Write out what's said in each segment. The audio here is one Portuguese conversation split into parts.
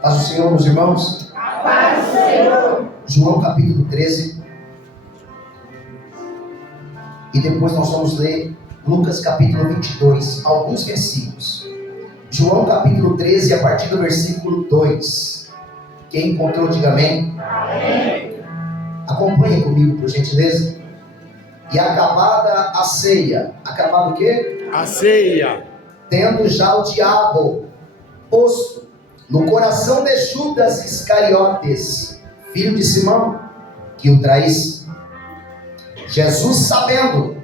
Paz do Senhor, meus irmãos. A paz do Senhor. João capítulo 13. E depois nós vamos ler Lucas capítulo 22, alguns versículos. João capítulo 13, a partir do versículo 2. Quem encontrou, diga amém. Amém. Acompanhe comigo, por gentileza. E acabada a ceia. Acabado o quê? A ceia. Tendo já o diabo posto no coração de Judas Iscariotes, filho de Simão, que o traísse. Jesus, sabendo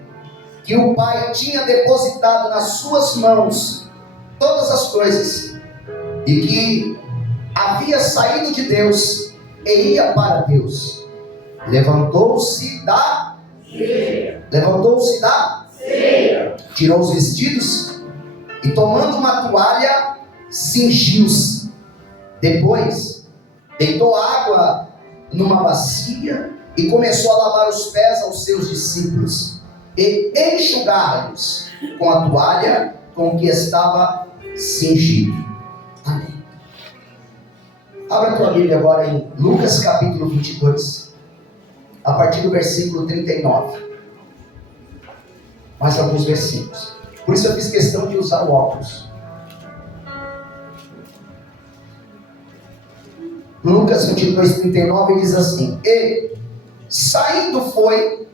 que o Pai tinha depositado nas suas mãos todas as coisas, e que havia saído de Deus e ia para Deus, levantou-se da ceia, tirou os vestidos e, tomando uma toalha, cingiu-se. Depois deitou água numa bacia e começou a lavar os pés aos seus discípulos e enxugar-los com a toalha com que estava cingido. Amém. Abra a tua Bíblia agora em Lucas capítulo 22, a partir do versículo 39. Mais alguns versículos. Por isso eu fiz questão de usar o óculos. Lucas 22, 39 diz assim: E saindo foi,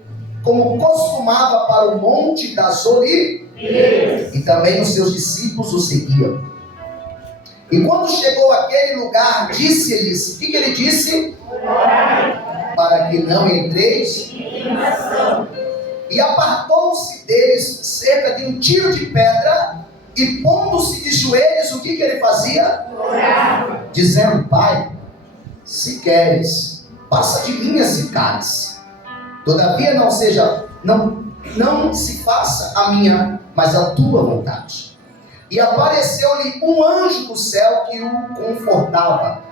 como costumava, para o monte das Oliveiras, e também os seus discípulos o seguiam. E quando chegou àquele lugar, disse-lhes, o que ele disse? Orai, para que não entreis em tentação. E apartou-se deles cerca de um tiro de pedra, e pondo-se de joelhos, o que ele fazia? Orava, dizendo: Pai, se queres, passa de mim esse cálice. Todavia não se faça a minha, mas a tua vontade. E apareceu-lhe um anjo do céu que o confortava.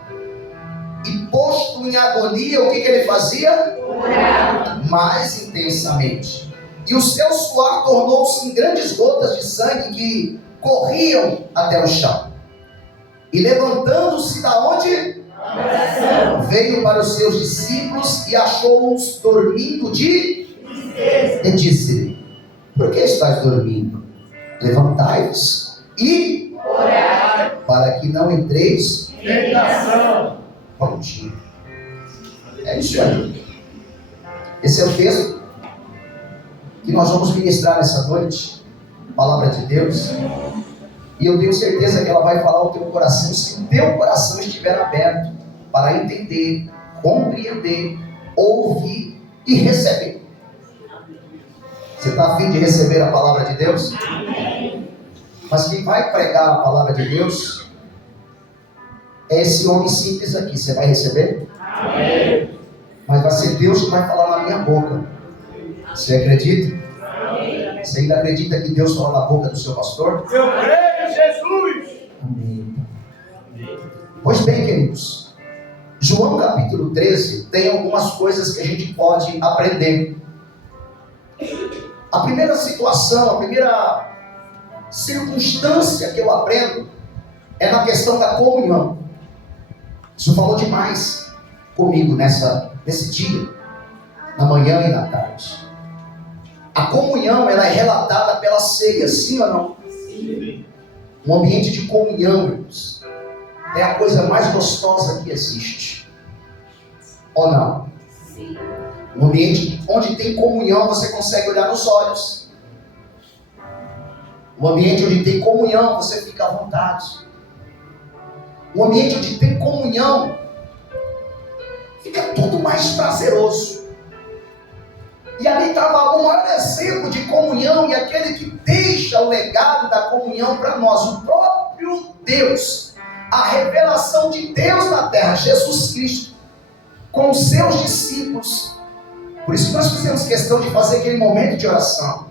E posto em agonia, o que ele fazia? Orava mais intensamente. E o seu suor tornou-se em grandes gotas de sangue que corriam até o chão. E levantando-se da onde? Veio para os seus discípulos e achou-os dormindo e disse-lhe: Por que estás dormindo? Levantai-vos e orai, para que não entreis em tentação. Bom dia. É isso aí. Esse é o texto que nós vamos ministrar nessa noite, palavra de Deus. E eu tenho certeza que ela vai falar ao teu coração, se o teu coração estiver aberto para entender, compreender, ouvir e receber. Você está a fim de receber a palavra de Deus? Amém. Mas quem vai pregar a palavra de Deus é esse homem simples aqui. Você vai receber? Amém. Mas vai ser Deus que vai falar na minha boca. Você acredita? Amém. Você ainda acredita que Deus fala na boca do seu pastor? Eu creio, Jesus. Amém. Pois bem, queridos, João capítulo 13 tem algumas coisas que a gente pode aprender. A primeira situação, a primeira circunstância que eu aprendo é na questão da comunhão. Isso falou demais comigo nesse dia, na manhã e na tarde. A comunhão, ela é relatada pela ceia, sim ou não? Sim. Um ambiente de comunhão, irmãos, é a coisa mais gostosa que existe. Ou não? Sim. Um ambiente onde tem comunhão, você consegue olhar nos olhos. Um ambiente onde tem comunhão, você fica à vontade. Um ambiente onde tem comunhão, fica tudo mais prazeroso. E ali estava o maior exemplo de comunhão, e aquele que deixa o legado da comunhão para nós, o próprio Deus, a revelação de Deus na terra, Jesus Cristo, com os seus discípulos. Por isso que nós fizemos questão de fazer aquele momento de oração,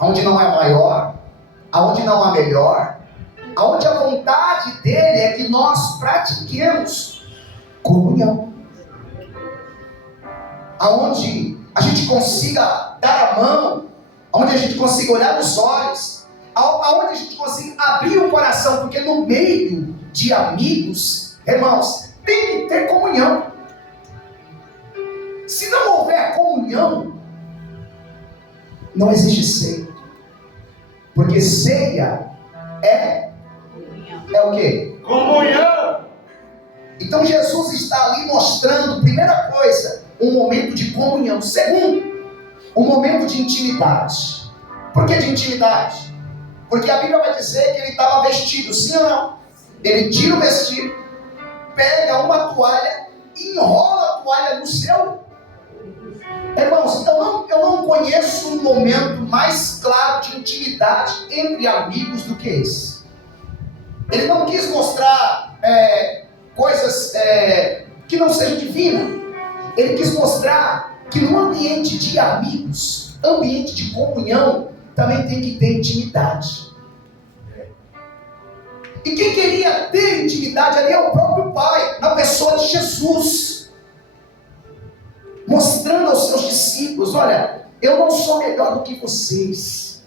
onde não é maior, aonde não há melhor, aonde a vontade dele é que nós pratiquemos comunhão, aonde a gente consiga dar a mão, onde a gente consiga olhar nos olhos aonde a gente consegue abrir o coração, porque no meio de amigos, irmãos, tem que ter comunhão. Se não houver comunhão, não existe ceia. Porque ceia é o quê? Comunhão. Então Jesus está ali mostrando, primeira coisa, um momento de comunhão. Segundo, um momento de intimidade. Por que de intimidade? Porque a Bíblia vai dizer que ele estava vestido, sim ou não? Ele tira o vestido, pega uma toalha, enrola a toalha no seu. Irmãos, eu não conheço um momento mais claro de intimidade entre amigos do que esse. Ele não quis mostrar coisas que não sejam divinas. Ele quis mostrar que no ambiente de amigos, ambiente de comunhão, também tem que ter intimidade. E quem queria ter intimidade ali é o próprio Pai, na pessoa de Jesus, mostrando aos seus discípulos: olha, eu não sou melhor do que vocês.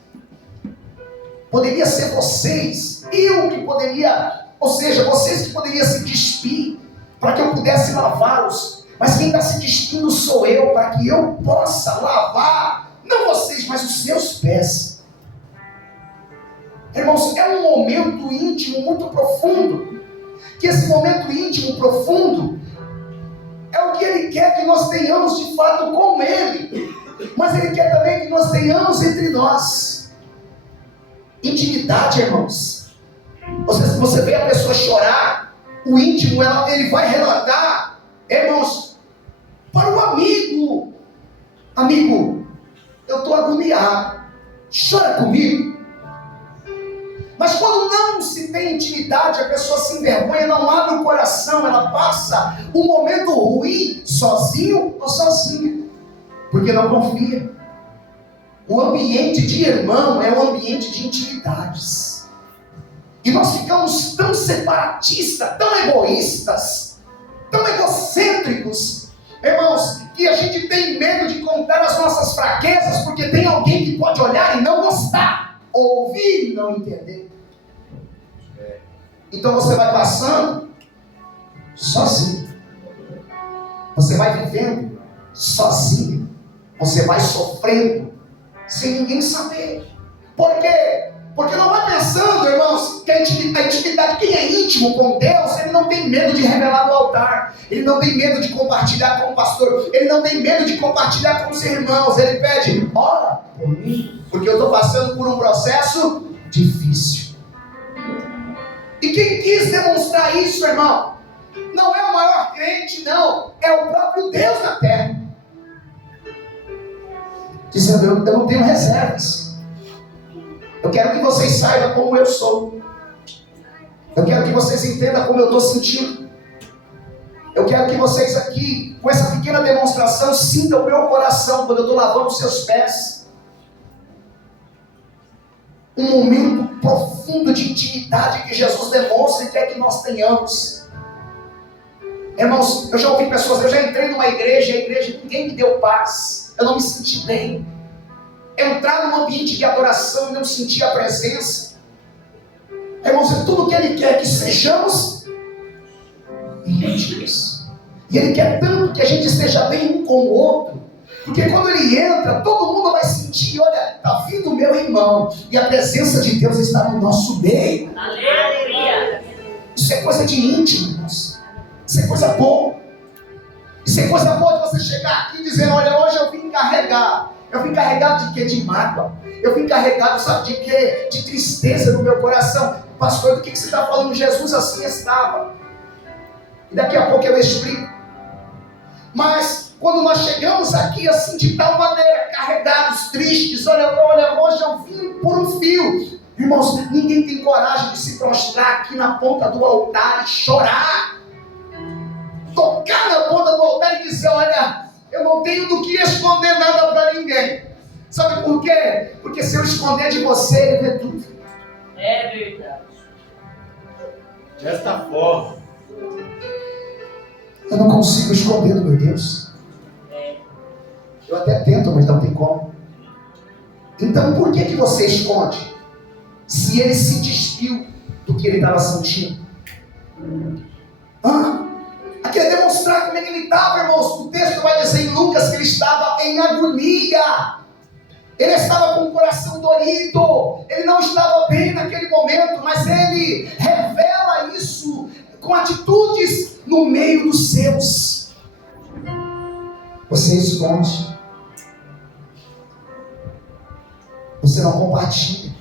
Poderia ser vocês, eu que poderia, ou seja, vocês que poderiam se despir para que eu pudesse lavá-los, mas quem está se despindo sou eu, para que eu possa lavar, não vocês, mas os seus pés. Irmãos, é um momento íntimo muito profundo, que esse momento íntimo profundo é o que Ele quer que nós tenhamos de fato com Ele, mas Ele quer também que nós tenhamos entre nós. Intimidade, irmãos. Você vê a pessoa chorar, o íntimo, ele vai relatar, irmãos, para o amigo: amigo, eu estou agoniado, chora comigo. Mas quando não se tem intimidade, a pessoa se envergonha, não abre o coração, ela passa um momento ruim, sozinho ou sozinha, porque não confia. O ambiente de irmão é um ambiente de intimidades. E nós ficamos tão separatistas, tão egoístas, tão egocêntricos, irmãos, que a gente tem medo de contar as nossas fraquezas, porque tem alguém que pode olhar e não gostar, ouvir e não entender. Então você vai passando sozinho, você vai vivendo sozinho, você vai sofrendo sem ninguém saber. Por quê? Porque não vai pensando, irmãos, que a intimidade, quem é íntimo com Deus, ele não tem medo de revelar no altar, ele não tem medo de compartilhar com o pastor, ele não tem medo de compartilhar com os irmãos. Ele pede: ora por mim, porque eu estou passando por um processo difícil. E quem quis demonstrar isso, irmão, não é o maior crente, não, é o próprio Deus na terra, dizendo: eu não tenho reservas. Eu quero que vocês saibam como eu sou. Eu quero que vocês entendam como eu estou sentindo. Eu quero que vocês aqui, com essa pequena demonstração, sintam o meu coração quando eu estou lavando os seus pés. Um momento profundo de intimidade que Jesus demonstra e quer que nós tenhamos. Irmãos, eu já ouvi pessoas, eu já entrei numa igreja, a igreja ninguém me deu paz, eu não me senti bem. Entrar num ambiente de adoração e não sentir a presença. Irmãos, é tudo que Ele quer que sejamos íntimos. E Ele quer tanto que a gente esteja bem um com o outro, porque quando Ele entra, todo mundo vai sentir: olha, está vindo o meu irmão, e a presença de Deus está no nosso meio. Aleluia! Isso é coisa de íntimo, irmãos. Isso é coisa boa. Isso é coisa boa de você chegar aqui e dizer: olha, hoje eu vim carregar. Eu vim carregado de quê? De mágoa. Eu vim carregado, sabe de quê? De tristeza no meu coração. Pastor, do que você está falando? Jesus assim estava. E daqui a pouco eu explico. Mas quando nós chegamos aqui assim de tal maneira, carregados, tristes, olha, hoje eu vim por um fio. Irmãos, ninguém tem coragem de se prostrar aqui na ponta do altar e chorar. Tocar na ponta do altar e dizer: olha, eu não tenho do que esconder nada para ninguém. Sabe por quê? Porque se eu esconder de você, Ele vê tudo. É verdade. Desta forma, eu não consigo esconder do meu Deus. Eu até tento, mas não tem como. Então por que você esconde? se ele se despiu do que ele estava sentindo. Aqui é demonstrar como é que ele estava, irmãos. O texto vai dizer em Lucas que ele estava em agonia. Ele estava com o coração dorido. Ele não estava bem naquele momento, mas ele revela isso com atitudes no meio dos seus. Você esconde. Você não compartilha.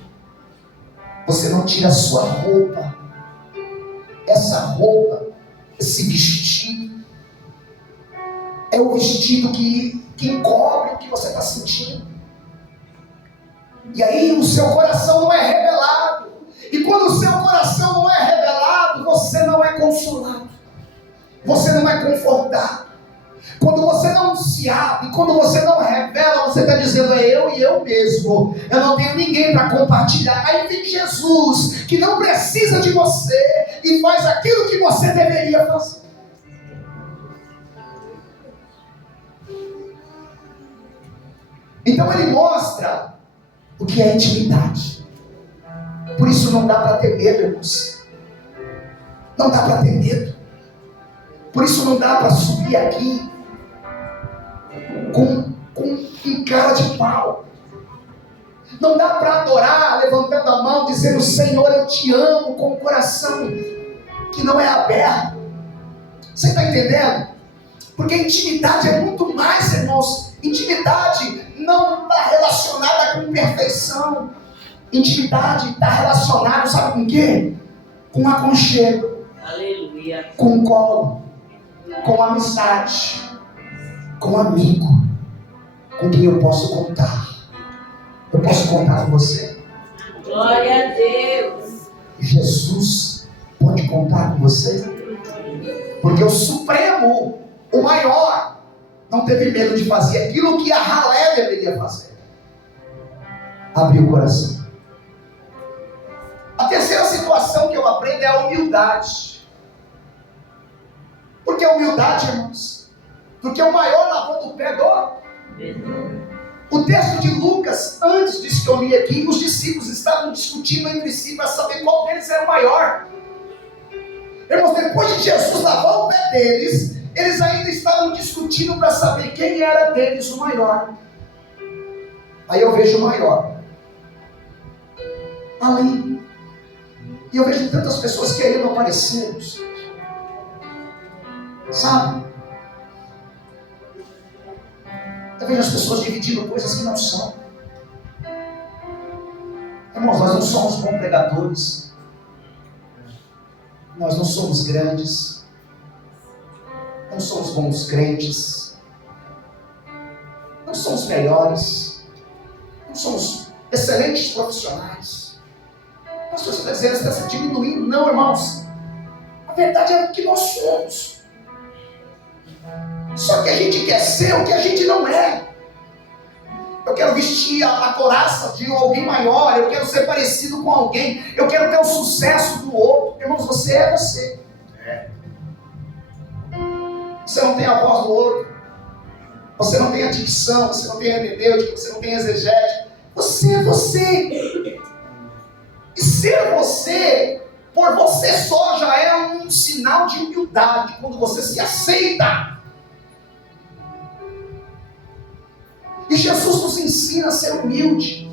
Você não tira a sua roupa. Essa roupa, esse vestido, é o vestido que encobre o que você está sentindo. E aí o seu coração não é revelado. E quando o seu coração não é revelado, você não é consolado. Você não é confortado. Quando você não se abre, quando você não revela, você está dizendo, é eu e eu mesmo. Eu não tenho ninguém para compartilhar. Aí vem Jesus, que não precisa de você, e faz aquilo que você deveria fazer. Então ele mostra o que é intimidade. Por isso não dá para ter medo, irmãos. Não dá para ter medo. Por isso não dá para subir aqui com cara de pau. Não dá para adorar levantando a mão, dizendo, Senhor, eu te amo, com o coração que não é aberto. Você está entendendo? Porque intimidade é muito mais, irmãos. Intimidade não está relacionada com perfeição. Intimidade está relacionada, sabe com o quê? Com aconchego. Aleluia. Com colo. Com amizade. Com amigo. Com quem eu posso contar. Eu posso contar com você? Glória a Deus. Jesus pode contar com você? Porque o Supremo, o maior, não teve medo de fazer aquilo que a ralé deveria fazer. Abrir o coração. A terceira situação que eu aprendo é a humildade. Por que a humildade, irmãos? Porque o maior lavou do pé do... O texto de Lucas, antes disso que eu li aqui, os discípulos estavam discutindo entre si para saber qual deles era o maior. Irmãos, depois de Jesus lavar o pé deles, eles ainda estavam discutindo para saber quem era deles o maior. Aí eu vejo o maior ali. E eu vejo tantas pessoas querendo aparecer, sabe? Eu vejo as pessoas dividindo coisas que não são. Irmãos, nós não somos bons pregadores. Nós não somos grandes. Não somos bons crentes. Não somos melhores. Não somos excelentes profissionais. Pastor, você está dizendo que está se diminuindo? Não, irmãos. A verdade é o que nós somos. Só que a gente quer ser o que a gente não é. Eu quero vestir a couraça de alguém maior. Eu quero ser parecido com alguém. Eu quero ter o sucesso do outro. Irmãos, você é você. Você não tem a voz do outro. Você não tem a dicção. Você não tem a hermenêutica. Você não tem a exegética. Você é você. E ser você, por você só, já é um sinal de humildade. Quando você se aceita. E Jesus nos ensina a ser humilde.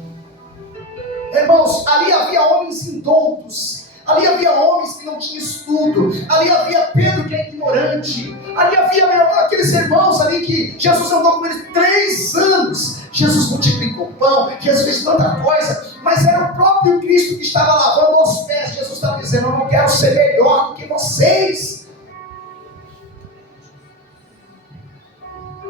Irmãos, ali havia homens indoutos. Ali havia homens que não tinham estudo. Ali havia Pedro que é ignorante. Ali havia aqueles irmãos ali que Jesus andou com eles 3 anos. Jesus multiplicou o pão. Jesus fez tanta coisa. Mas era o próprio Cristo que estava lavando os pés. Jesus estava dizendo, eu não quero ser melhor do que vocês.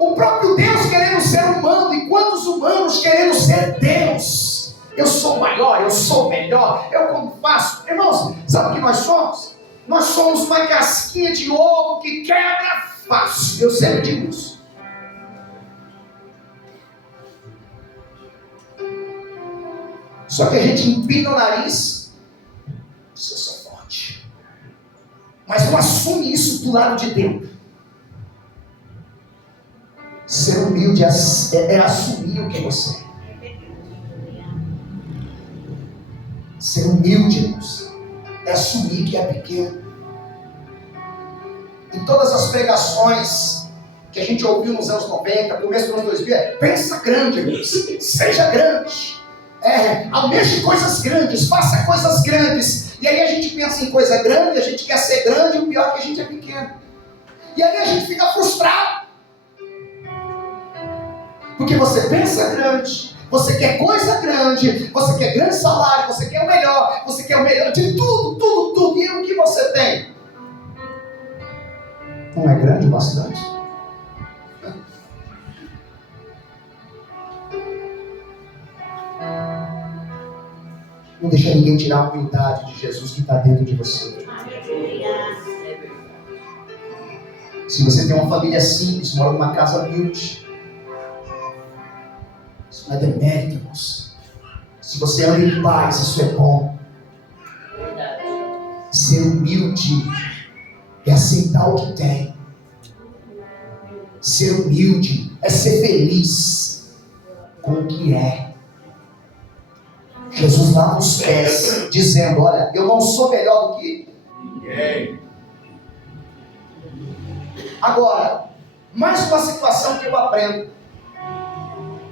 O próprio Deus querendo ser humano, e quantos humanos querendo ser Deus? Eu sou maior, eu sou melhor, eu como faço. Irmãos, sabe o que nós somos? Nós somos uma casquinha de ovo que quebra fácil. Eu sempre digo isso. Só que a gente empina o nariz. Eu sou forte. Mas não assume isso do lado de dentro. Ser humilde é assumir o que você é. Ser humilde, irmãos, é assumir que é pequeno. Em todas as pregações que a gente ouviu nos anos 90, começo dos anos 2000, pensa grande, irmãos. Seja grande. Almeje coisas grandes, faça coisas grandes. E aí a gente pensa em coisa grande, a gente quer ser grande, e o pior é que a gente é pequeno. E aí a gente fica frustrado. Porque você pensa grande, você quer coisa grande, você quer grande salário, você quer o melhor de tudo. E o que você tem? Não é grande o bastante? Não deixa ninguém tirar a humildade de Jesus que está dentro de você. Se você tem uma família simples, mora numa casa humilde, isso não é demérito, irmãos. Se você anda em paz, isso é bom. Ser humilde é aceitar o que tem. Ser humilde é ser feliz com o que é. Jesus lava os pés, dizendo: olha, eu não sou melhor do que ninguém. Agora, mais uma situação que eu aprendo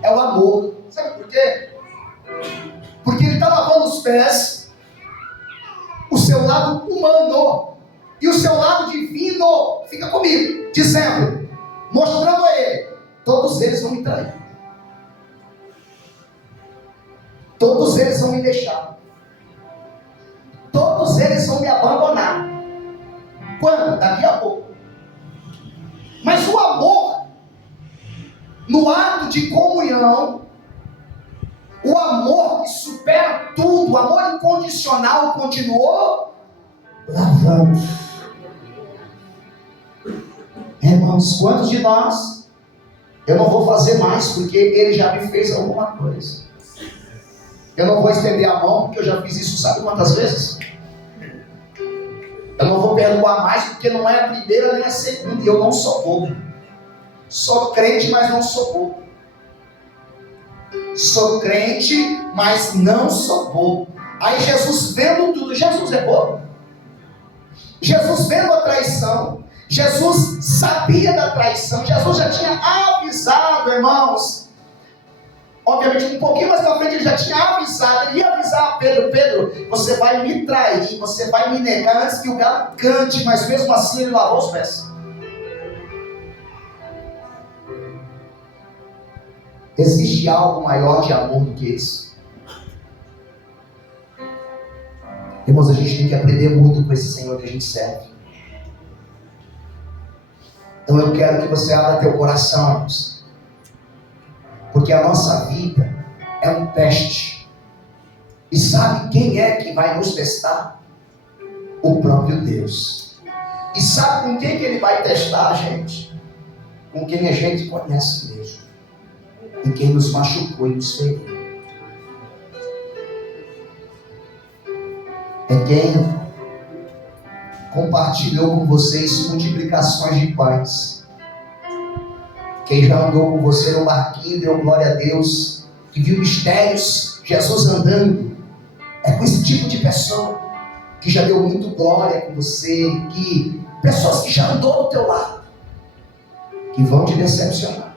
é o amor. Sabe por quê? Porque ele está lavando os pés, o seu lado humano, e o seu lado divino fica comigo, dizendo, mostrando a ele: todos eles vão me trair, todos eles vão me deixar, todos eles vão me abandonar. Quando? Daqui a pouco. Mas o amor, no ato de comunhão, o amor que supera tudo, o amor incondicional, continuou lavando. Irmãos, quantos de nós, eu não vou fazer mais porque ele já me fez alguma coisa. Eu não vou estender a mão porque eu já fiz isso sabe quantas vezes? Eu não vou perdoar mais porque não é a primeira nem a segunda. E eu não sou bobo. Sou crente, mas não sou bobo. Sou crente, mas não sou bobo. Aí Jesus vendo tudo. Jesus é bobo? Jesus vendo a traição. Jesus sabia da traição. Jesus já tinha avisado, irmãos. Obviamente, um pouquinho mais pra frente ele já tinha avisado. Ele ia avisar a Pedro: Pedro, você vai me trair, você vai me negar antes que o galo cante. Mas mesmo assim ele lavou os pés. Existe algo maior de amor do que isso? Irmãos, a gente tem que aprender muito com esse Senhor que a gente serve. Então eu quero que você abra teu coração, irmãos. Porque a nossa vida é um teste. E sabe quem é que vai nos testar? O próprio Deus. E sabe com quem que Ele vai testar a gente? Com quem a gente conhece mesmo. E quem nos machucou e nos feriu. É quem compartilhou com vocês multiplicações de pães. Quem já andou com você no barquinho, deu glória a Deus, que viu mistérios, Jesus andando, é com esse tipo de pessoa, que já deu muito glória com você, que pessoas que já andou do teu lado, que vão te decepcionar,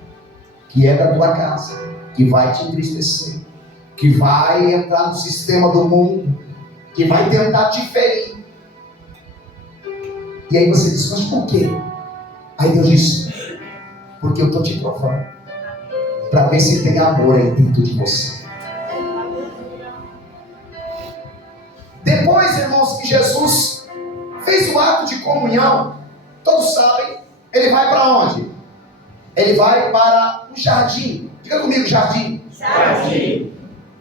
que é da tua casa, que vai te entristecer, que vai entrar no sistema do mundo, que vai tentar te ferir. E aí você diz: mas por quê? Aí Deus diz: porque eu estou te provando, para ver se tem amor aí dentro de você. Depois, irmãos, que Jesus fez o ato de comunhão, todos sabem, ele vai para onde? Ele vai para o jardim. Diga comigo: jardim. Jardim.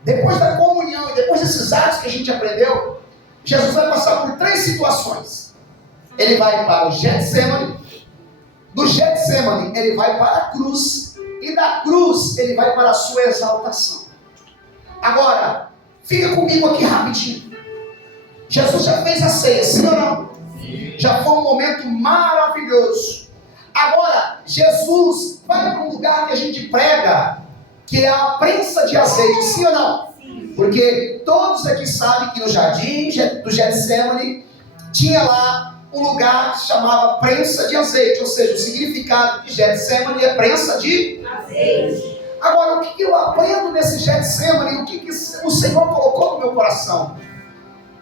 Depois da comunhão e depois desses atos que a gente aprendeu, Jesus vai passar por 3 situações. Ele vai para o Getsemane. Do Getsemane ele vai para a cruz, e da cruz ele vai para a sua exaltação. Agora, fica comigo aqui rapidinho. Jesus já fez a ceia, sim ou não? Sim. Já foi um momento maravilhoso. Agora, Jesus vai para um lugar que a gente prega, que é a prensa de azeite, sim ou não? Sim. Porque todos aqui sabem que no jardim do Getsemane tinha lá um lugar que se chamava prensa de azeite, ou seja, o significado de Getsemane é prensa de Azeite. Agora, o que eu aprendo nesse Getsemane, o que o Senhor colocou no meu coração?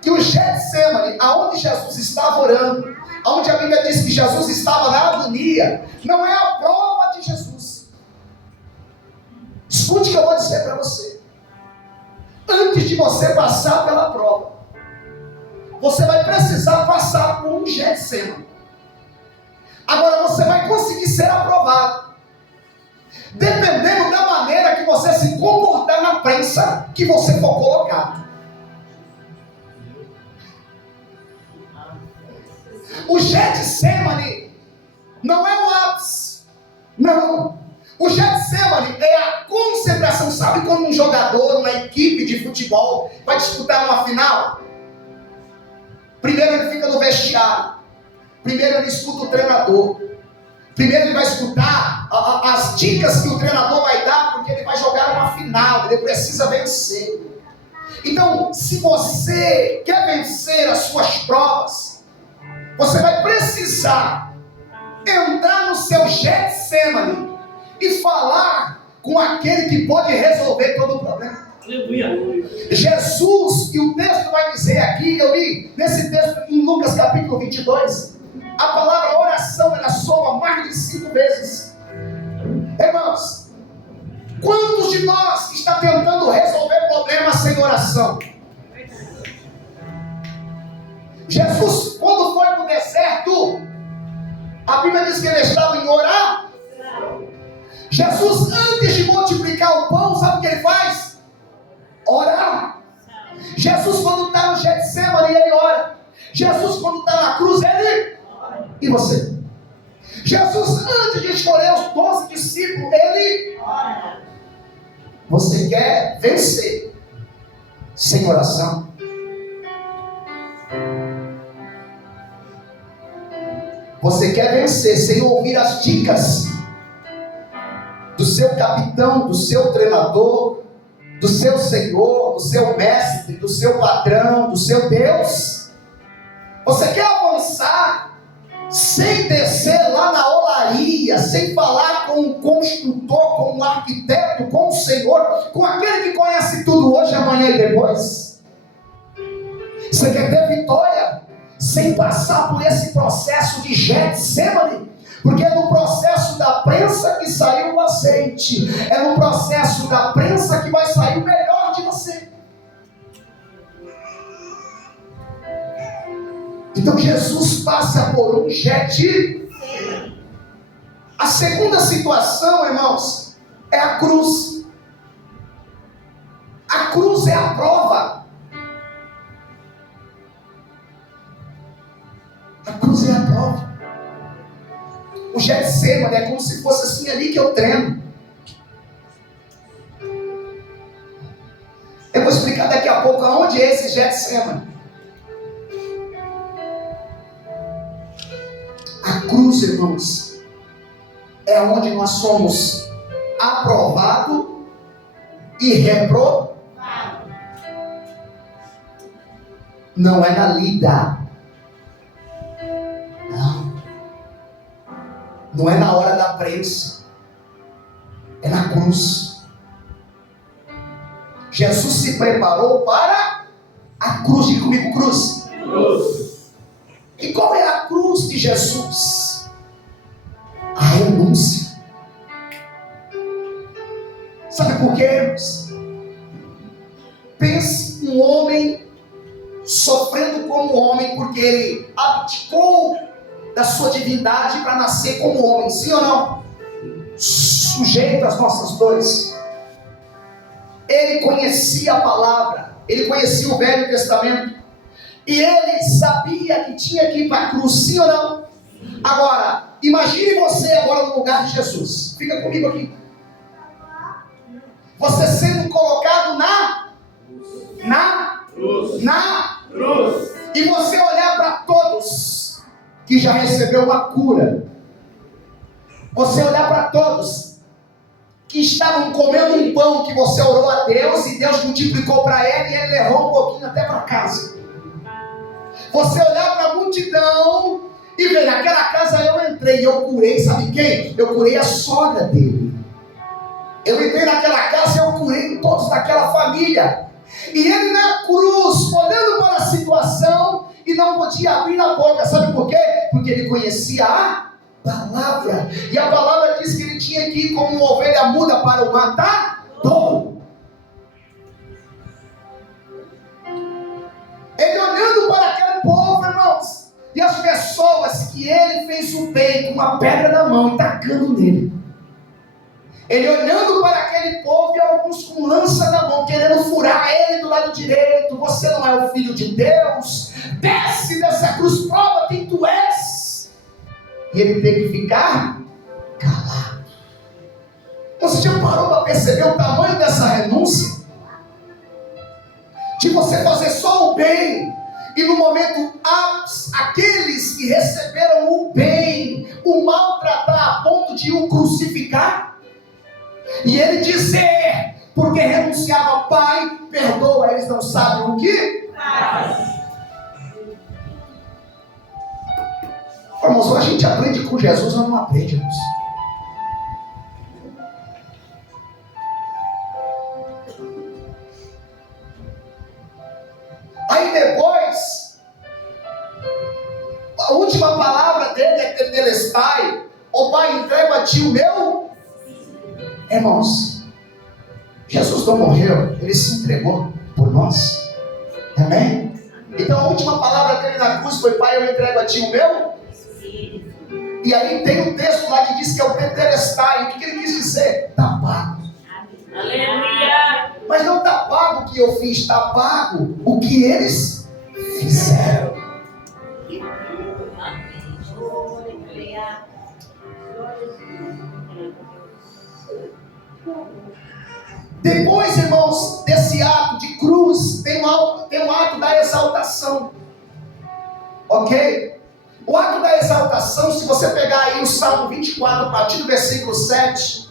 Que o Getsemane, aonde Jesus estava orando, aonde a Bíblia diz que Jesus estava na agonia, não é a prova de Jesus. Escute o que eu vou dizer para você. Antes de você passar pela prova, você vai precisar passar por um Getsemane. Agora você vai conseguir ser aprovado dependendo da maneira que você se comportar na prensa que você for colocado. O Getsemane não é o ápice, não. O Getsemane é a concentração. Sabe quando um jogador, uma equipe de futebol vai disputar uma final? Primeiro ele fica no vestiário, primeiro ele escuta o treinador, primeiro ele vai escutar as dicas que o treinador vai dar, porque ele vai jogar uma final, ele precisa vencer. Então, se você quer vencer as suas provas, você vai precisar entrar no seu Getsemane e falar com aquele que pode resolver todo o problema. Jesus, e o texto vai dizer aqui, eu li nesse texto em Lucas capítulo 22, a palavra oração, ela soa mais de 5 vezes. Irmãos, quantos de nós está tentando resolver problemas sem oração? Jesus, quando foi para o deserto, a Bíblia diz que ele estava em oração. Jesus, antes de multiplicar o pão, sabe o que ele faz? Orar. Jesus, quando está no Getsemane, ele ora. Jesus, quando está na cruz, ele... E você? Jesus, antes de escolher os 12 discípulos, ele... Você quer vencer sem oração? Você quer vencer sem ouvir as dicas do seu capitão, do seu treinador, do seu Senhor, do seu mestre, do seu patrão, do seu Deus? Você quer avançar sem descer lá na olaria, sem falar com o construtor, com o arquiteto, com o Senhor, com aquele que conhece tudo hoje, amanhã e depois? Você quer ter vitória sem passar por esse processo de Getsemane? Porque é no processo da prensa que saiu o azeite, é no processo da prensa que vai sair o melhor de você. Então Jesus passa por um Getsemane. A segunda situação, irmãos, é a cruz. A cruz é a prova. A cruz é a prova. O Getsemane é como se fosse assim ali que eu treino. Eu vou explicar daqui a pouco aonde é esse Getsemane. A cruz, irmãos, é onde nós somos aprovados e reprovados. Não é na lida. Não é na hora da prensa. É na cruz. Jesus se preparou para a cruz. Diga comigo, cruz. Cruz. E qual é a cruz de Jesus? A renúncia. Sabe por quê, irmãos? Pense um homem sofrendo como homem, porque ele abdicou da sua divindade para nascer como homem, sim ou não? Sujeito às nossas dores. Ele conhecia a palavra, ele conhecia o Velho Testamento, e ele sabia que tinha que ir para a cruz, sim ou não? Agora, imagine você agora no lugar de Jesus. Fica comigo aqui. Você sendo colocado na cruz. E você olhar para todos que já recebeu uma cura. Você olhar para todos que estavam comendo um pão que você orou a Deus e Deus multiplicou para ele e ele levou um pouquinho até para casa. Você olhar para a multidão e ver, naquela casa eu entrei e eu curei, sabe quem? Eu curei a sogra dele. Eu entrei naquela casa e eu curei todos daquela família. E ele na cruz, olhando para a situação, e não podia abrir a boca, sabe por quê? Porque ele conhecia a palavra, e a palavra diz que ele tinha que ir como uma ovelha muda para o matador. Ele olhando para aquele povo, irmãos, e as pessoas que ele fez o bem com uma pedra na mão e tacando nele. Ele olhando para aquele povo e alguns com lança na mão, querendo furar ele do lado direito. Você não é o filho de Deus, desce dessa cruz, prova quem tu és. E ele tem que ficar calado. Você já parou para perceber o tamanho dessa renúncia? De você fazer só o bem, e no momento aqueles que receberam o bem, o maltratar a ponto de o crucificar. E ele dizer, porque renunciava, Pai, perdoa, eles não sabem o que faz. Irmãos, ou a gente aprende com Jesus ou não aprende, irmãos. Aí depois, a última palavra dele é tetelestai, ó Pai, entrega a ti o meu. Irmãos, Jesus não morreu, ele se entregou por nós. Amém? Então a última palavra dele na cruz foi: Pai, eu entrego a ti o meu. E aí tem um texto lá que diz que é o tetelestai. O que ele quis dizer? Está pago. Aleluia. Mas não está pago o que eu fiz, está pago o que eles fizeram. Depois, irmãos, desse ato de cruz, tem um ato da exaltação. Ok? O ato da exaltação, se você pegar aí o Salmo 24, a partir do versículo 7,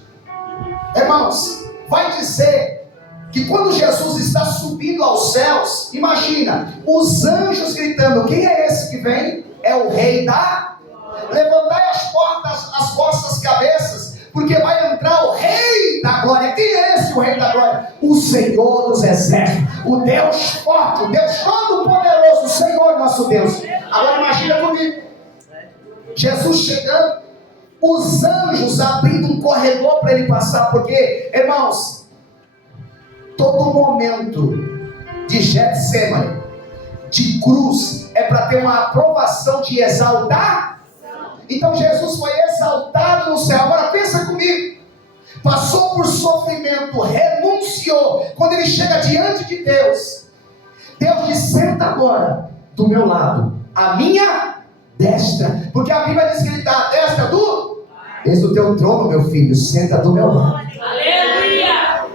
irmãos, vai dizer que quando Jesus está subindo aos céus, imagina, os anjos gritando: quem é esse que vem? É o Rei da... Levantai as portas, as vossas cabeças, porque vai entrar o Rei da Glória. Quem é esse o Rei da Glória? O Senhor dos Exércitos, o Deus forte, o Deus todo-poderoso, o Senhor nosso Deus. Agora imagina comigo, Jesus chegando, os anjos abrindo um corredor para ele passar, porque, irmãos, todo momento de Getsemane, de cruz, é para ter uma aprovação de exaltar. Então Jesus foi exaltado no céu. Agora pensa comigo, passou por sofrimento, renunciou. Quando ele chega diante de Deus, Deus diz: senta agora do meu lado, à minha destra, porque a Bíblia diz que ele está à destra do... Desde o teu trono, meu filho, senta do meu lado. Aleluia.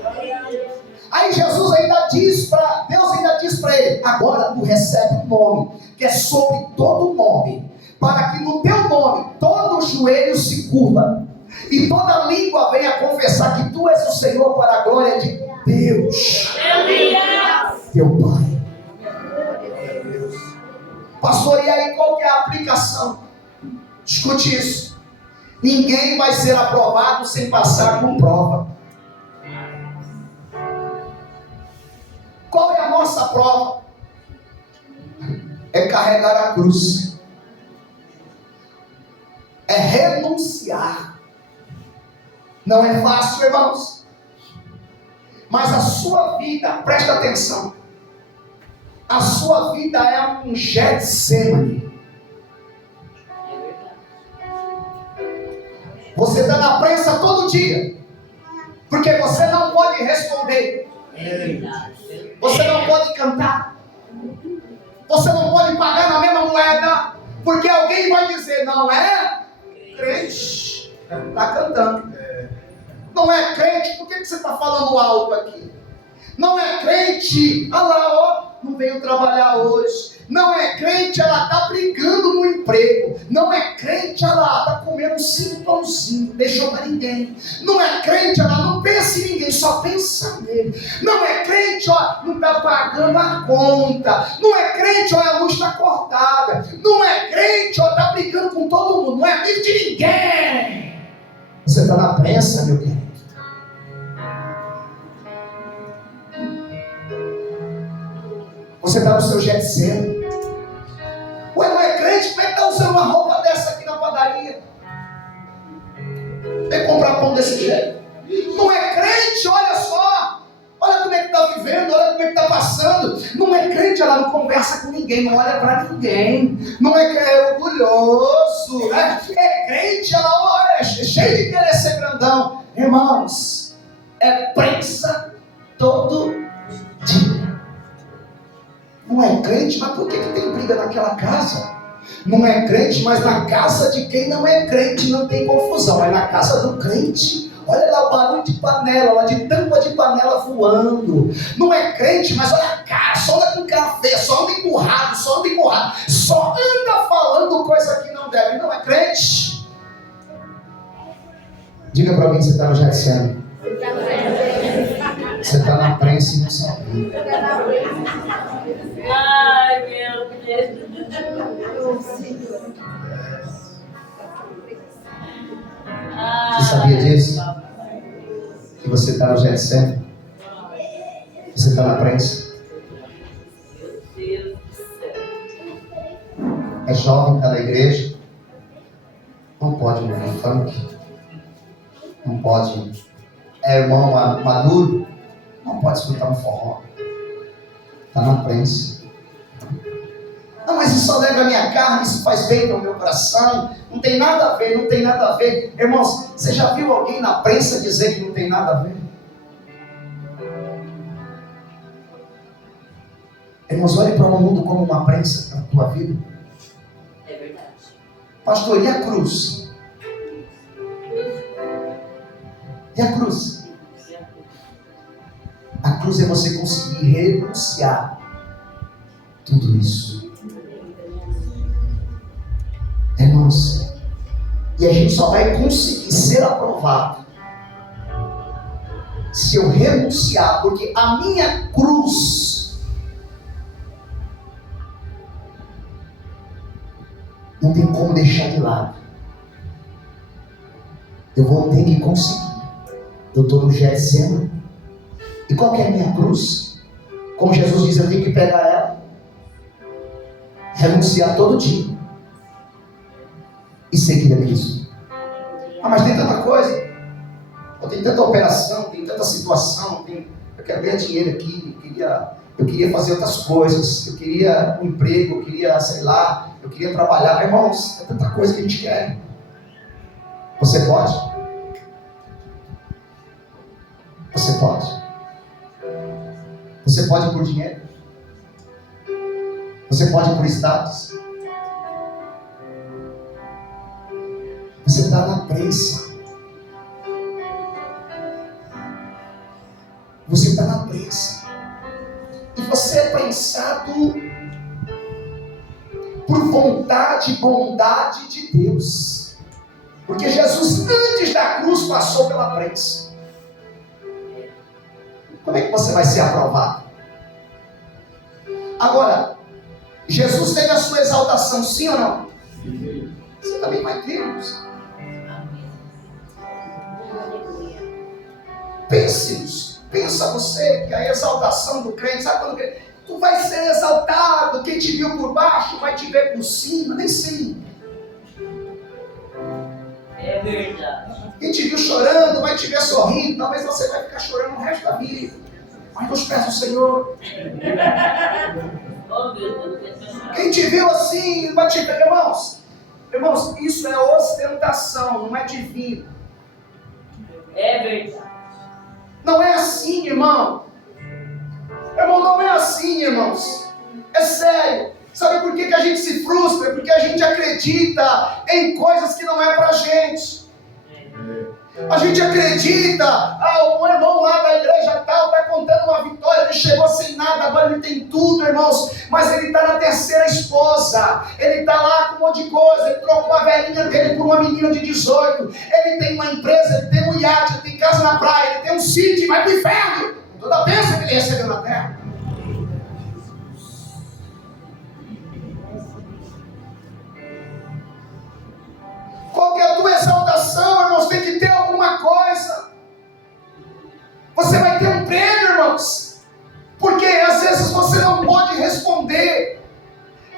Aí Jesus ainda diz para... Deus ainda diz para ele: agora tu recebe um nome, que é sobre todo nome, para que no teu nome todo joelho se curva e toda língua venha confessar que tu és o Senhor, para a glória de Deus, teu Pai. Pastor, e aí qual que é a aplicação? Escute isso: ninguém vai ser aprovado sem passar por prova. Qual é a nossa prova? É carregar a cruz, é renunciar. Não é fácil, irmãos, mas a sua vida, presta atenção, a sua vida é um Getsemane. Você está na prensa todo dia, porque você não pode responder, você não pode cantar, você não pode pagar na mesma moeda, porque alguém vai dizer: não é crente, está cantando. Não é crente, por que você está falando alto aqui? Não é crente, olha lá, ó, não veio trabalhar hoje. Não é crente, ela está brigando no emprego. Não é crente, ela está comendo 5 pãozinhos, deixou para ninguém. Não é crente, ela não pensa em ninguém, só pensa nele. Não é crente, ó, não está pagando a conta. Não é crente, ó, a luz está cortada. Não é crente, ó, está brigando com todo mundo. Não é amigo de ninguém. Você está na pressa, meu querido. Você está no seu Getsemane. Ué, não é crente? Como é que está usando uma roupa dessa aqui na padaria? Vem comprar pão desse jeito. Não é crente? Olha só. Olha como é que está vivendo, olha como é que está passando. Não é crente, ela não conversa com ninguém, não olha para ninguém. Não é orgulhoso. É crente, ela olha, é cheio de querer ser grandão. Irmãos, é prensa todo dia. Não é crente, mas por que tem briga naquela casa? Não é crente, mas na casa de quem não é crente não tem confusão. É na casa do crente. Olha lá o barulho de panela, lá de tampa de panela voando. Não é crente, mas olha a cara, só anda com cara feia, só anda empurrado, só anda falando coisa que não deve. Não é crente. Diga para mim, você está no Getsemane. Você está na prensa e não sabe. Ai, meu Deus. Você sabia disso? Que você está no Getsemane? Você está na prensa? Meu Deus do céu. É jovem, está na igreja? Não pode ouvir funk. Não pode. É irmão maduro? Não pode escutar um forró. Está na prensa. Não, mas isso alegra a minha carne, isso faz bem para o meu coração. Não tem nada a ver, não tem nada a ver. Irmãos, você já viu alguém na prensa dizer que não tem nada a ver? Irmãos, olhe para o mundo como uma prensa para a tua vida. É verdade. Pastor, e a cruz? E a cruz? A cruz é você conseguir renunciar tudo isso. Irmãos, e a gente só vai conseguir ser aprovado se eu renunciar, porque a minha cruz não tem como deixar de lado. Eu vou ter que conseguir. Eu estou no Getsemane. E qual que é a minha cruz? Como Jesus diz, eu tenho que pegar ela, renunciar todo dia e seguir a Cristo. Ah, mas tem tanta coisa, tem tanta operação, tem tanta situação, eu quero ganhar dinheiro aqui, eu queria fazer outras coisas, eu queria um emprego, eu queria, sei lá, eu queria trabalhar. Irmãos, é tanta coisa que a gente quer. Você pode? Você pode? Você pode por dinheiro? Você pode por status? Você está na prensa. Você está na prensa. E você é prensado por vontade e bondade de Deus. Porque Jesus, antes da cruz, passou pela prensa. Como é que você vai ser aprovado? Agora, Jesus teve a sua exaltação, sim ou não? Você também vai ter, irmãos. Pensa você que a exaltação do crente, sabe quando tu vai ser exaltado, quem te viu por baixo vai te ver por cima, nem sempre. É verdade. Quem te viu chorando vai te ver sorrindo, talvez você vai ficar chorando o resto da vida. Mas nos pés do Senhor. Oh, meu Deus. Quem te viu assim vai te ver, irmãos. Irmãos, isso é ostentação, não é divino. É verdade. Não é assim, irmão. Irmão, não é assim, irmãos. É sério. Sabe por que a gente se frustra? Porque a gente acredita em coisas que não é pra gente. A gente acredita, o irmão lá da igreja tal está contando uma vitória, ele chegou sem nada, agora ele tem tudo, irmãos, mas ele está na terceira esposa, ele está lá com um monte de coisa, ele trocou a velhinha dele por uma menina de 18, ele tem uma empresa, ele tem um iate, ele tem casa na praia, ele tem um sítio, vai pro inferno, com toda a bênção que ele recebeu na terra. Qual que é a tua exaltação, irmãos? Tem que ter alguma coisa. Você vai ter um prêmio, irmãos. Porque às vezes você não pode responder.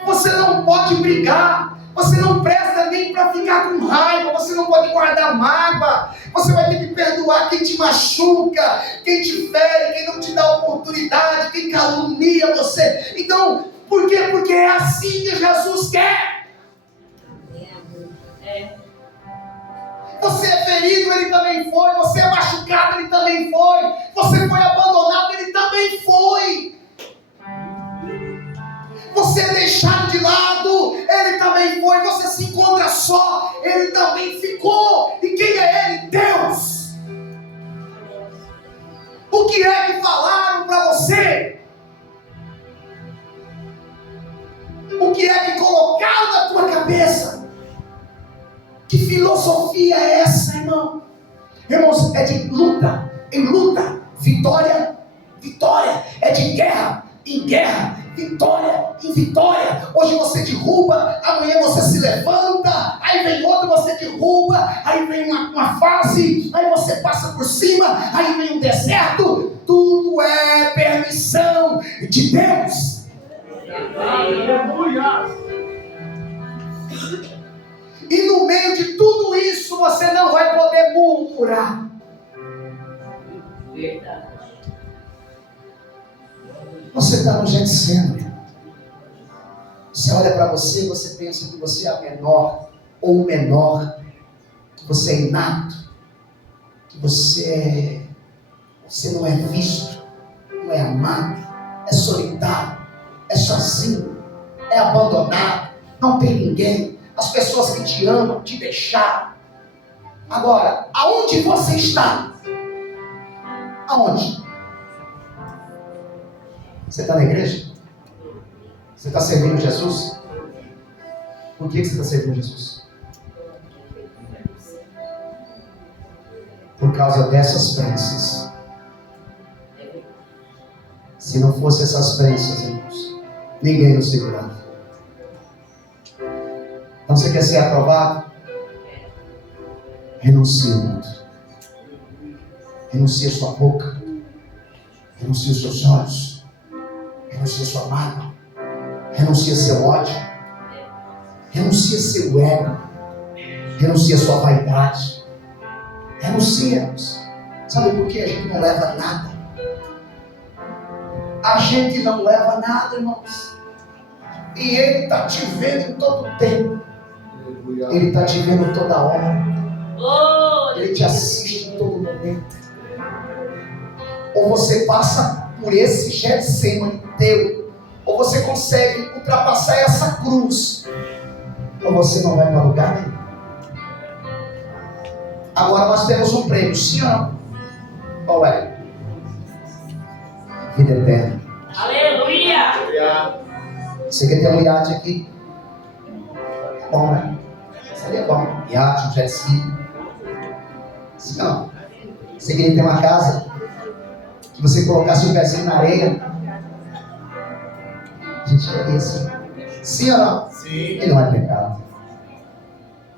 Você não pode brigar. Você não presta nem para ficar com raiva. Você não pode guardar mágoa. Você vai ter que perdoar quem te machuca, quem te fere, quem não te dá oportunidade, quem calunia você. Então, por quê? Porque é assim que Jesus quer. Você é ferido, ele também foi. Você é machucado, ele também foi. Você foi abandonado, ele também foi. Você é deixado de lado, ele também foi. Você se encontra só, ele também ficou. E quem é ele? Deus. O que é que falaram para você? O que é que colocaram na tua cabeça? Que filosofia é essa, irmão? Irmãos, é de luta em luta, vitória, vitória. É de guerra em guerra, vitória em vitória. Hoje você derruba, amanhã você se levanta, aí vem outro, você derruba, aí vem uma fase, aí você passa por cima, aí vem um deserto. Tudo é permissão de Deus. Aleluia. E no meio de tudo isso, você não vai poder murmurar. Verdade. Você está no Getsemane. Você olha para você e você pensa que você é a menor ou o menor, que você é inato, que você não é visto, não é amado, é solitário, é sozinho, é abandonado, não tem ninguém. As pessoas que te amam, te deixaram. Agora, aonde você está? Aonde? Você está na igreja? Você está servindo Jesus? Por que você está servindo Jesus? Por causa dessas crenças. Se não fosse essas crenças, irmãos, ninguém nos segurava. Então você quer ser aprovado? Renuncie o mundo. Renuncie a sua boca. Renuncie os seus olhos. Renuncie a sua mágoa. Renuncie a seu ódio. Renuncie a seu ego. Renuncie a sua vaidade. Renunciemos. Sabe por que a gente não leva nada? A gente não leva nada, irmãos. E Ele está te vendo em todo o tempo. Ele está te vendo toda hora. Ele te assiste em todo momento. Ou você passa por esse Getsemane teu, ou você consegue ultrapassar essa cruz, ou você não vai para lugar nenhum. Agora nós temos um prêmio, sim ou não? Qual é? Vida eterna. Aleluia! Você quer ter um iate aqui? É bom, né? Seria bom. Iate, um jet ski. Sim ou não? Você queria ter uma casa que você colocasse o pezinho na areia? A gente queria assim. Sim ou não? Sim. E não é pecado.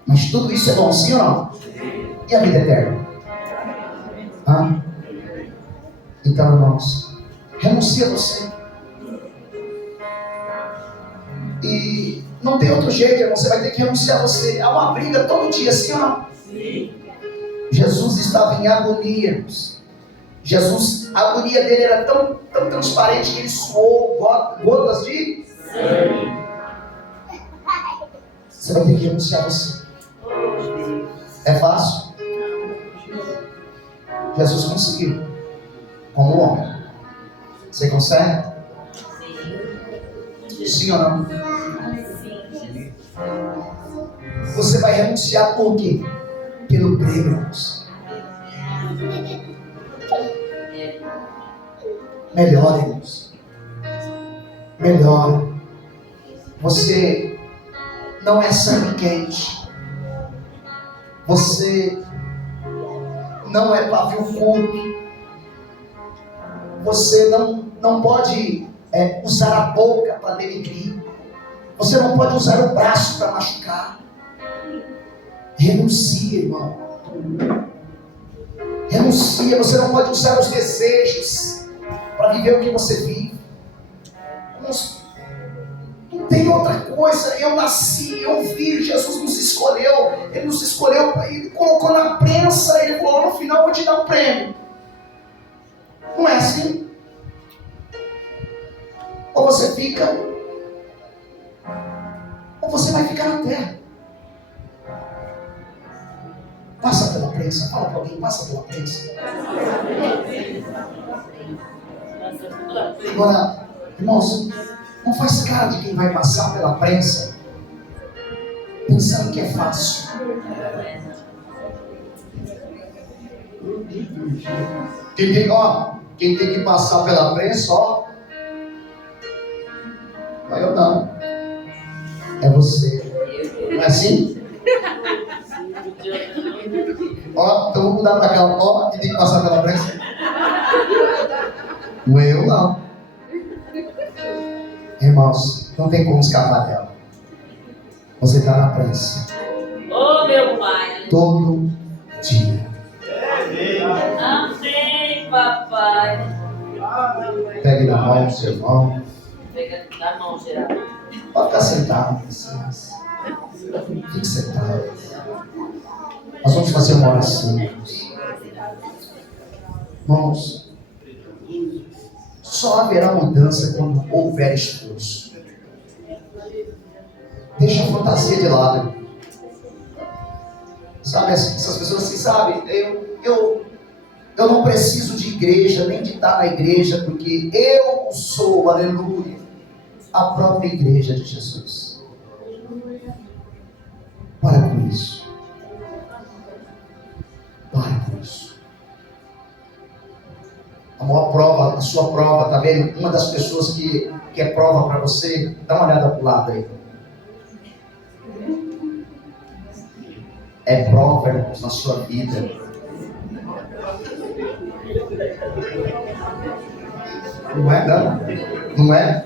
Mas tudo isso é bom, sim ou não? E a vida eterna? Hã? Então, irmãos, renuncia a você. E não tem outro jeito, irmão. Você vai ter que renunciar a você. Há uma briga todo dia, sim ou não? Sim. Jesus estava em agonia, irmãos. Jesus, a agonia dele era tão transparente que ele suou gotas de sangue. Você vai ter que renunciar a você. É fácil? Jesus conseguiu. Como homem. Você consegue? Sim ou não? Você vai renunciar por quê? Pelo prêmio, irmãos. Melhora, irmãos. Melhora. Você não é sangue quente. Você não é pavio curto. Você não pode usar a boca para denegrir. Você não pode usar o braço para machucar. Renuncia, irmão. Renuncia. Você não pode usar os desejos para viver o que você vive. Não tem outra coisa. Eu nasci, eu vi, Jesus nos escolheu. Ele nos escolheu, Ele colocou na prensa. Ele falou: no final eu vou te dar um prêmio. Não é assim? Ou você fica, ou você vai ficar na terra. Passa pela prensa. Fala para alguém: passa pela prensa. Agora, irmãos, não faz cara de quem vai passar pela prensa pensando que é fácil. Quem tem que passar pela prensa, não, eu não. É você. Não é assim? Então vamos mudar pra cá. Quem tem que passar pela prensa? Não é eu, não. Irmãos, não tem como escapar dela. Você está na prensa. Oh, meu Pai. Todo dia. Amém, papai. Pegue na mão do seu irmão. Pega na mão, Geraldo. Pode ficar sentado. Fique sentado. Nós vamos fazer uma oração. Irmãos, só haverá mudança quando houver esforço. Deixa a fantasia de lado. Sabe, essas pessoas assim, sabe, eu não preciso de igreja, nem de estar na igreja, porque eu sou, aleluia, a própria igreja de Jesus. Para com isso. Para com isso. A maior prova, a sua prova, tá vendo? Uma das pessoas que é prova para você, dá uma olhada pro lado aí. É prova, irmãos, na sua vida. Não é, não? Não é?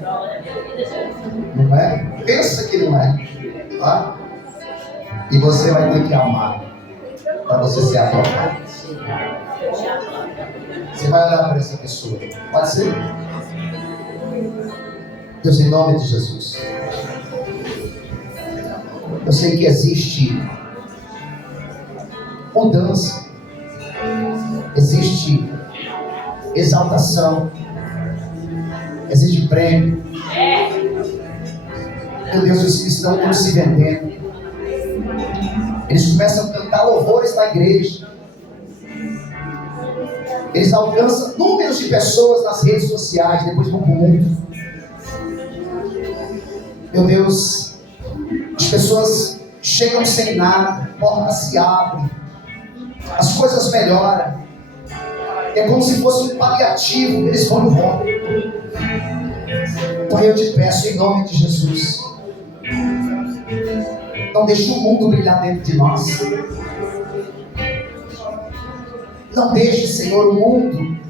Não é? Pensa que não é. Tá? E você vai ter que amar para você ser aprovado. Você vai olhar para essa pessoa. Pode ser? Deus, em nome de Jesus. Eu sei que existe mudança, existe exaltação, existe prêmio. Meu Deus, os cristãos estão se vendendo. Eles começam a cantar louvores na igreja. Eles alcançam números de pessoas nas redes sociais, depois vão para o mundo. Meu Deus, as pessoas chegam sem nada, portas se abrem, as coisas melhoram. É como se fosse um paliativo, eles vão embora. Então eu te peço em nome de Jesus, não deixe o mundo brilhar dentro de nós. Não deixe, Senhor, o mundo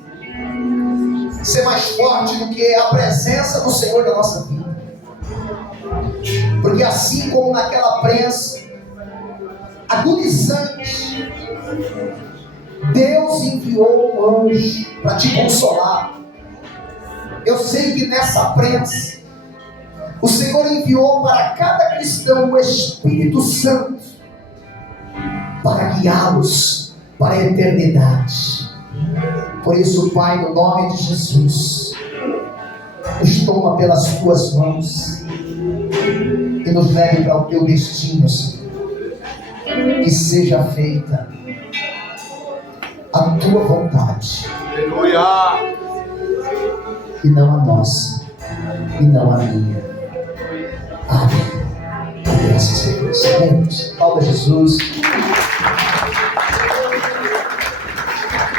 ser mais forte do que a presença do Senhor na nossa vida. Porque assim como naquela prensa agonizante, Deus enviou um anjo para te consolar. Eu sei que nessa prensa o Senhor enviou para cada cristão o Espírito Santo para guiá-los para a eternidade. Por isso, Pai, no nome de Jesus, nos toma pelas tuas mãos e nos leve para o teu destino, Senhor. Que seja feita a tua vontade. Aleluia! E não a nossa, e não a minha. Amém. Graças a Deus. Amém. Palma Jesus.